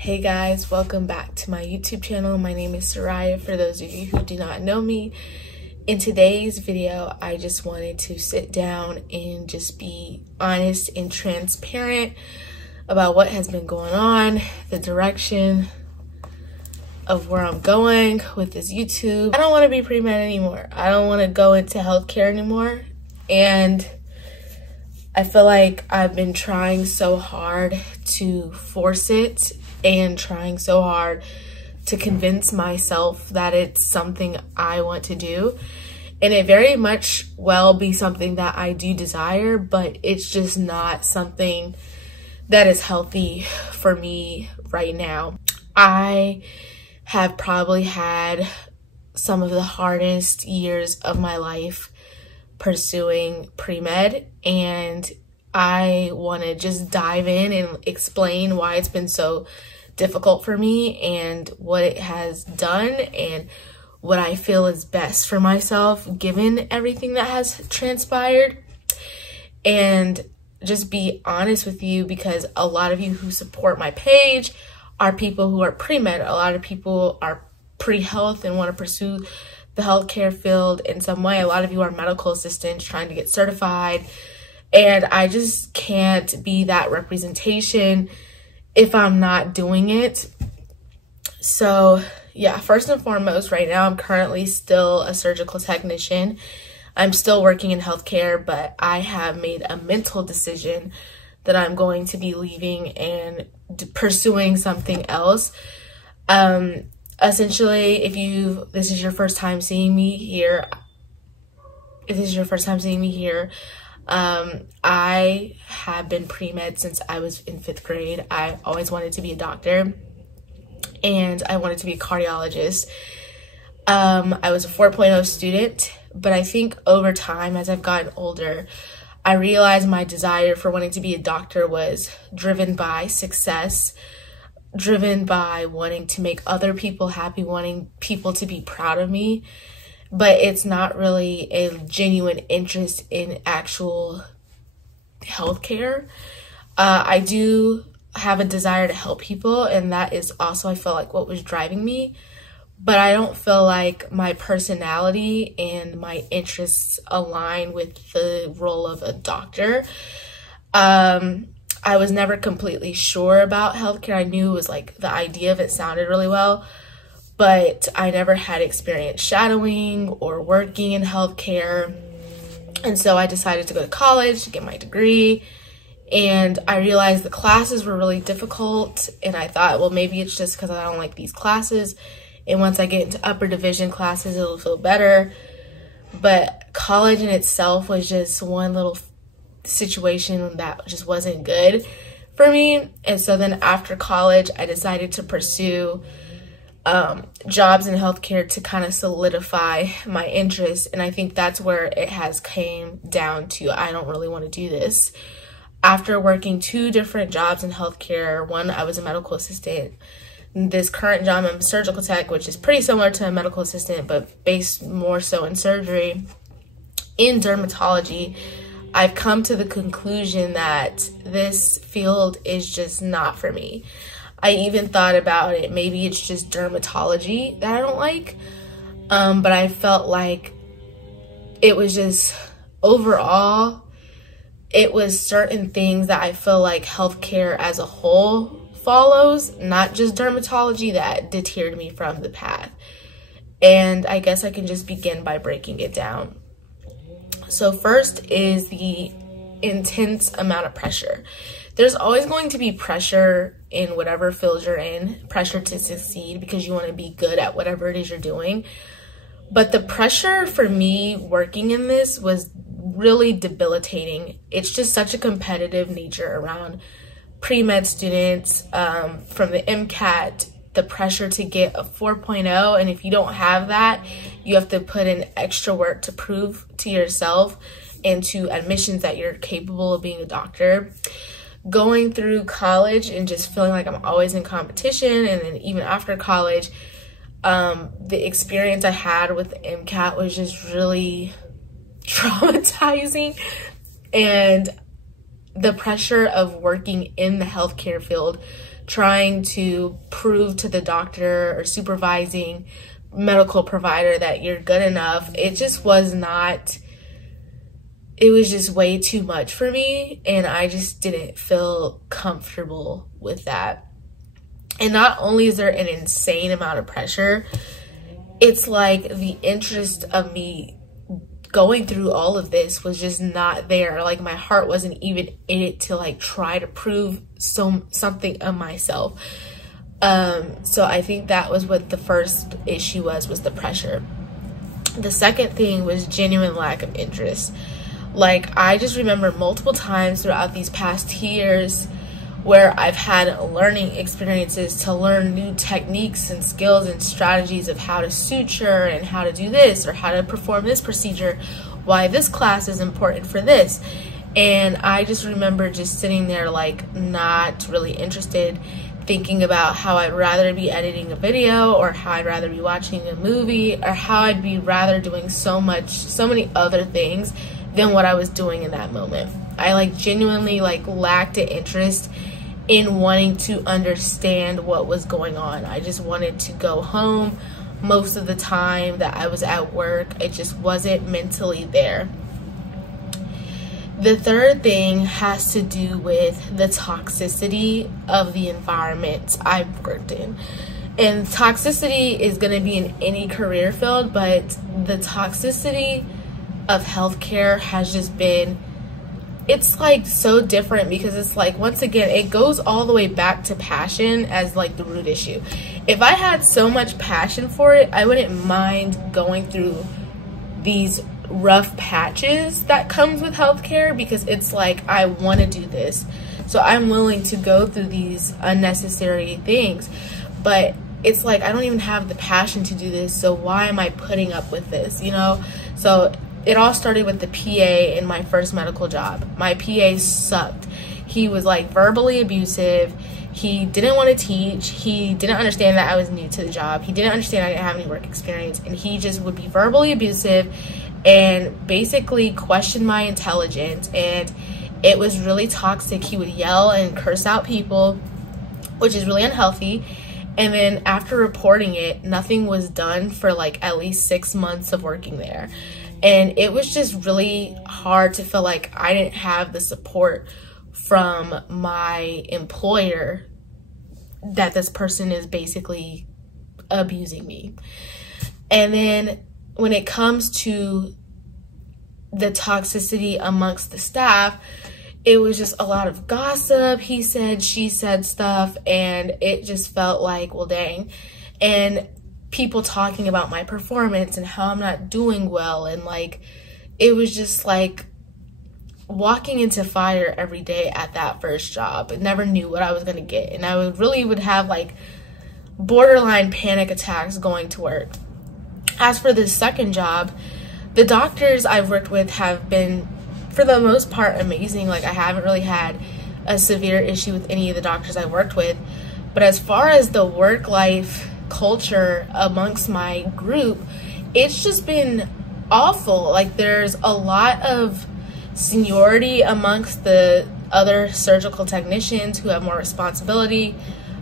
Hey guys, welcome back to my YouTube channel. My name is Seriah, for those of you who do not know me. In today's video, I just wanted to sit down and just be honest and transparent about what has been going on, the direction of where I'm going with this YouTube. I don't want to be pre-med anymore. I don't want to go into healthcare anymore. And I feel like I've been trying so hard to force it and trying so hard to convince myself that it's something I want to do. And it very much will be something that I do desire, but it's just not something that is healthy for me right now. I have probably had some of the hardest years of my life pursuing pre-med, and I want to just dive in and explain why it's been so difficult for me and what it has done and what I feel is best for myself given everything that has transpired. And just be honest with you, because a lot of you who support my page are people who are pre-med. A lot of people are pre-health and want to pursue the healthcare field in some way. A lot of you are medical assistants trying to get certified. And I just can't be that representation if I'm not doing it. So yeah, first and foremost, right now I'm currently still a surgical technician. I'm still working in healthcare, but I have made a mental decision that I'm going to be leaving and pursuing something else. Essentially, if this is your first time seeing me here, I have been pre-med since I was in 5th grade. I always wanted to be a doctor and I wanted to be a cardiologist. I was a 4.0 student, but I think over time, as I've gotten older, I realized my desire for wanting to be a doctor was driven by success, driven by wanting to make other people happy, wanting people to be proud of me. But it's not really a genuine interest in actual healthcare. I do have a desire to help people, and that is also, I feel like, what was driving me. But I don't feel like my personality and my interests align with the role of a doctor. I was never completely sure about healthcare. I knew it was like the idea of it sounded really well, but I never had experience shadowing or working in healthcare. And so I decided to go to college to get my degree. And I realized the classes were really difficult. And I thought, well, maybe it's just because I don't like these classes. And once I get into upper division classes, it'll feel better. But college in itself was just one little situation that just wasn't good for me. And so then after college, I decided to pursue jobs in healthcare to kind of solidify my interest. And I think that's where it has came down to, I don't really want to do this. After working 2 different jobs in healthcare, one, I was a medical assistant. This current job, I'm a surgical tech, which is pretty similar to a medical assistant, but based more so in surgery. In dermatology, I've come to the conclusion that this field is just not for me. I even thought about it. Maybe it's just dermatology that I don't like. But I felt like it was just overall, it was certain things that I feel like healthcare as a whole follows, not just dermatology, that deterred me from the path. And I guess I can just begin by breaking it down. So first is the intense amount of pressure. There's always going to be pressure in whatever field you're in, pressure to succeed because you want to be good at whatever it is you're doing. But the pressure for me working in this was really debilitating. It's just such a competitive nature around pre-med students, from the MCAT, the pressure to get a 4.0. And if you don't have that, you have to put in extra work to prove to yourself and to admissions that you're capable of being a doctor. Going through college and just feeling like I'm always in competition, and then even after college, the experience I had with the MCAT was just really traumatizing. And the pressure of working in the healthcare field trying to prove to the doctor or supervising medical provider that you're good enough. It just was not, it was just way too much for me, and I just didn't feel comfortable with that. And not only is there an insane amount of pressure, it's like the interest of me going through all of this was just not there. Like, my heart wasn't even in it to like try to prove something of myself. So I think that was what the first issue was the pressure. The second thing was genuine lack of interest. Like, I just remember multiple times throughout these past years where I've had learning experiences to learn new techniques and skills and strategies of how to suture and how to do this or how to perform this procedure, why this class is important for this. And I just remember just sitting there like not really interested, thinking about how I'd rather be editing a video or how I'd rather be watching a movie or how I'd be rather doing so many other things than what I was doing in that moment. I like genuinely like lacked an interest in wanting to understand what was going on. I just wanted to go home most of the time that I was at work. It just wasn't mentally there. The third thing has to do with the toxicity of the environment I've worked in. And toxicity is going to be in any career field, but the toxicity of healthcare has just been, it's like so different because it's like, once again, it goes all the way back to passion as like the root issue. If I had so much passion for it, I wouldn't mind going through these rough patches that comes with healthcare, because it's like, I want to do this, so I'm willing to go through these unnecessary things. But it's like, I don't even have the passion to do this, so why am I putting up with this, you know? So it all started with the PA in my first medical job. My PA sucked. He was like verbally abusive. He didn't want to teach. He didn't understand that I was new to the job. He didn't understand I didn't have any work experience, and he just would be verbally abusive and basically question my intelligence, and it was really toxic. He would yell and curse out people, which is really unhealthy. And then after reporting it, nothing was done for like at least 6 months of working there. And it was just really hard to feel like I didn't have the support from my employer, that this person is basically abusing me. And then when it comes to the toxicity amongst the staff, it was just a lot of gossip, he said, she said stuff, and it just felt like, well, dang. And people talking about my performance and how I'm not doing well, and like, it was just like walking into fire every day at that first job. I never knew what I was gonna get, and I would have like borderline panic attacks going to work. As for this second job, the doctors I've worked with have been, for the most part, amazing. Like, I haven't really had a severe issue with any of the doctors I worked with. But as far as the work-life culture amongst my group, it's just been awful. Like, there's a lot of seniority amongst the other surgical technicians who have more responsibility,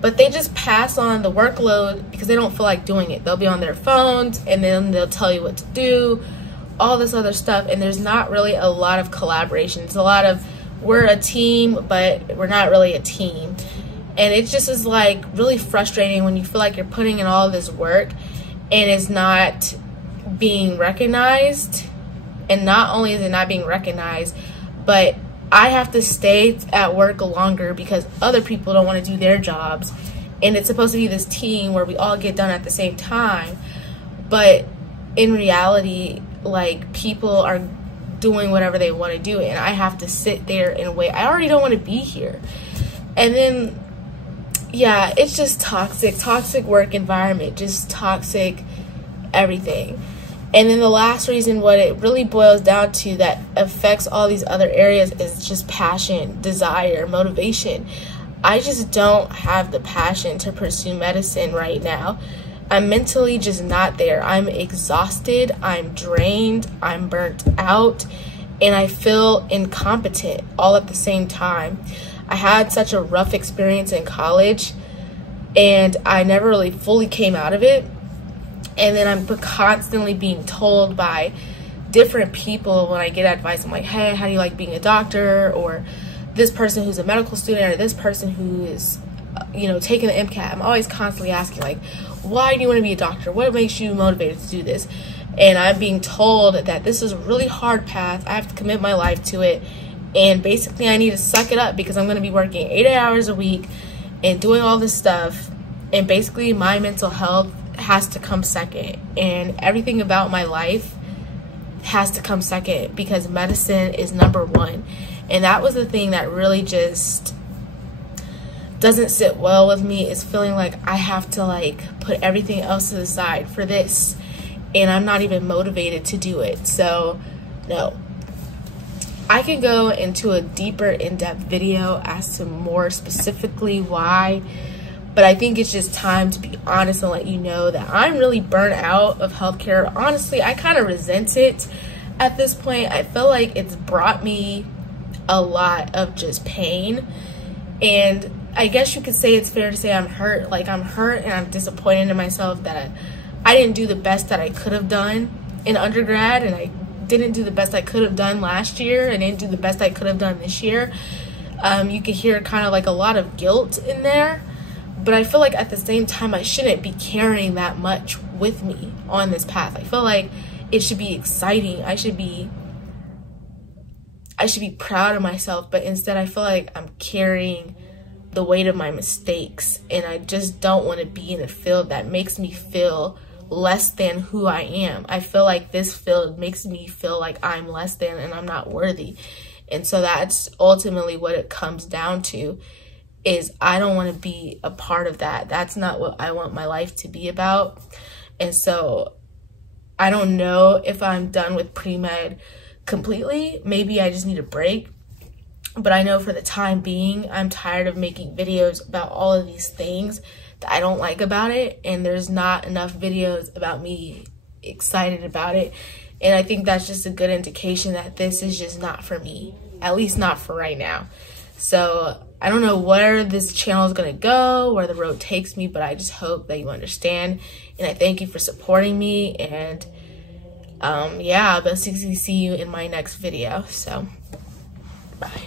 but they just pass on the workload because they don't feel like doing it. They'll be on their phones, and then they'll tell you what to do, all this other stuff, and there's not really a lot of collaboration. It's a lot of, we're a team, but we're not really a team. And it just is like really frustrating when you feel like you're putting in all this work and it's not being recognized. And not only is it not being recognized, but I have to stay at work longer because other people don't want to do their jobs. And it's supposed to be this team where we all get done at the same time. But in reality, like, people are doing whatever they want to do, and I have to sit there and wait. I already don't want to be here. And then, yeah, it's just toxic work environment, just toxic everything. And then the last reason, what it really boils down to that affects all these other areas, is just passion, desire, motivation. I just don't have the passion to pursue medicine right now. I'm mentally just not there. I'm exhausted, I'm drained, I'm burnt out, and I feel incompetent all at the same time. I had such a rough experience in college, and I never really fully came out of it. And then I'm constantly being told by different people when I get advice. I'm like, hey, how do you like being a doctor? Or this person who's a medical student, or this person who is, you know, taking the MCAT. I'm always constantly asking, like, why do you want to be a doctor? What makes you motivated to do this? And I'm being told that this is a really hard path. I have to commit my life to it. And basically I need to suck it up because I'm going to be working 8 hours a week and doing all this stuff. And basically my mental health has to come second. And everything about my life has to come second because medicine is number one. And that was the thing that really just doesn't sit well with me, is feeling like I have to like put everything else to the side for this, and I'm not even motivated to do it. So no, I can go into a deeper in-depth video as to more specifically why, but I think it's just time to be honest and let you know that I'm really burnt out of healthcare. Honestly, I kind of resent it at this point. I feel like it's brought me a lot of just pain, and I guess you could say it's fair to say I'm hurt. Like, I'm hurt and I'm disappointed in myself that I didn't do the best that I could have done in undergrad, and I didn't do the best I could have done last year, and didn't do the best I could have done this year. You could hear kind of like a lot of guilt in there, but I feel like at the same time I shouldn't be carrying that much with me on this path. I feel like it should be exciting. I should be proud of myself, but instead I feel like I'm carrying the weight of my mistakes, and I just don't want to be in a field that makes me feel less than who I am. I feel like this field makes me feel like I'm less than and I'm not worthy. And so that's ultimately what it comes down to, is I don't want to be a part of that. That's not what I want my life to be about. And so I don't know if I'm done with pre-med completely. Maybe I just need a break. But I know for the time being, I'm tired of making videos about all of these things that I don't like about it. And there's not enough videos about me excited about it. And I think that's just a good indication that this is just not for me. At least not for right now. So I don't know where this channel is going to go, where the road takes me. But I just hope that you understand. And I thank you for supporting me. And yeah, I'll basically see you in my next video. So bye.